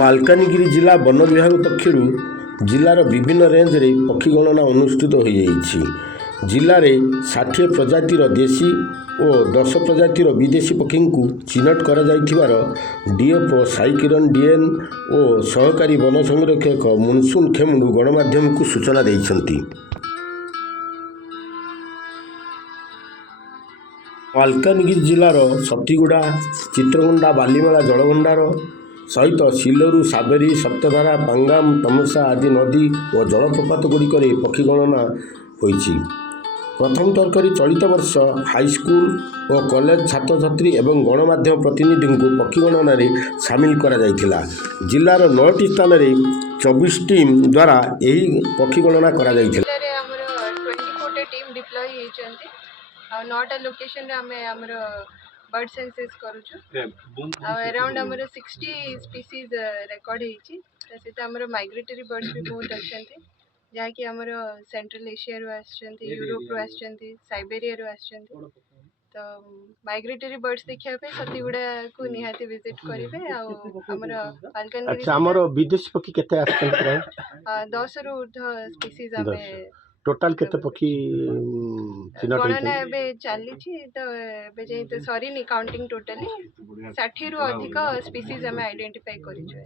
ମାଲକାନଗିରି ଜିଲ୍ଲା ବନ ବିଭାଗ ପକ୍ଷରୁ ଜିଲ୍ଲାର ବିଭିନ୍ନ ରେଞ୍ଜରେ ପକ୍ଷୀ ଗଣନା ଅନୁଷ୍ଠିତ ହୋଇଯାଇଛି। ଜିଲ୍ଲାରେ 60 ପ୍ରଜାତିର ଦେଶୀ ଓ 10 ପ୍ରଜାତିର ବିଦେଶୀ ପକ୍ଷୀଙ୍କୁ ଚିହ୍ନଟ କରାଯାଇଥିବାର ଡିଏଫ୍ଓ ସାଇ କିରଣ ଡିଏନ୍ ଓ ସହକାରୀ ବନ ସଂରକ୍ଷକ ମୁନସୁନ ଖେମୁଣ୍ଡୁ ଗଣମାଧ୍ୟମକୁ ସୂଚନା ଦେଇଛନ୍ତି। ମାଲକାନଗିରି ଜିଲ୍ଲାର ସତୀଗୁଡ଼ା, ଚିତ୍ରକୋଣ୍ଡା ବାଲିମେଳା ଜଳଭଣ୍ଡାର ସହିତ ସିଲୋରୁ, ସାବେରୀ, ସପ୍ତଧାରା, ପାଙ୍ଗାମ, ତମସା ଆଦି ନଦୀ ଓ ଜଳପ୍ରପାତଗୁଡ଼ିକରେ ପକ୍ଷୀ ଗଣନା ହୋଇଛି। ପ୍ରଥମ ଥର କରି ଚଳିତ ବର୍ଷ ହାଇସ୍କୁଲ ଓ କଲେଜ ଛାତ୍ରଛାତ୍ରୀ ଏବଂ ଗଣମାଧ୍ୟମ ପ୍ରତିନିଧିଙ୍କୁ ପକ୍ଷୀ ଗଣନାରେ ସାମିଲ କରାଯାଇଥିଲା। ଜିଲ୍ଲାର 9ଟି ସ୍ଥାନରେ 24 ଟିମ୍ ଦ୍ୱାରା ଏହି ପକ୍ଷୀ ଗଣନା କରାଯାଇଥିଲା। ଜିଲ୍ଲାରେ ଆମର 24ଟା ଟିମ୍ ଡିପ୍ଲୟ ହେଇଛନ୍ତି ଆଉ 9ଟା ଲୋକେସନରେ ଆମେ ଆମର ବର୍ଡ ସେନ୍ସସ୍ କରୁଛୁ ଆଉ ଆରାଉଣ୍ଡ ଆମର 60 ସ୍ପିସିଜ୍ ରେକର୍ଡ ହେଇଛି। ତା ସହିତ ଆମର ମାଇଗ୍ରେଟରୀ ବର୍ଡସ୍ ବି ବହୁତ ଅଛନ୍ତି, ଯାହାକି ଆମର ସେଣ୍ଟ୍ରାଲ ଏସିଆରୁ ଆସିଛନ୍ତି, ୟୁରୋପରୁ ଆସିଛନ୍ତି, ସାଇବେରିଆରୁ ଆସିଛନ୍ତି। ତ ମାଇଗ୍ରେଟରୀ ବର୍ଡସ୍ ଦେଖିବା ପାଇଁ ସତୀଗୁଡ଼ାକୁ ନିହାତି ଭିଜିଟ୍ କରିବେ। ଆଉ ଆମର ମାଲକାନଗିରି ଆମର ବିଦେଶୀ ପକ୍ଷୀ କେତେ ଆସିଛନ୍ତି? ପ୍ରାୟ 10ରୁ ଉର୍ଦ୍ଧ୍ୱ ସ୍ପିସିଜ୍ ଆମେ ଟୋଟାଲ କେତେ ପକ୍ଷୀ ଗଣନା ଏବେ ଚାଲିଛି, ତ ଏବେ ଯାଇ ତ ସରିନି କାଉଣ୍ଟିଂ। ଟୋଟାଲି 60ରୁ ଅଧିକ ସ୍ପିସିଜ୍ ଆମେ ଆଇଡେଣ୍ଟିଫାଇ କରିଛୁ।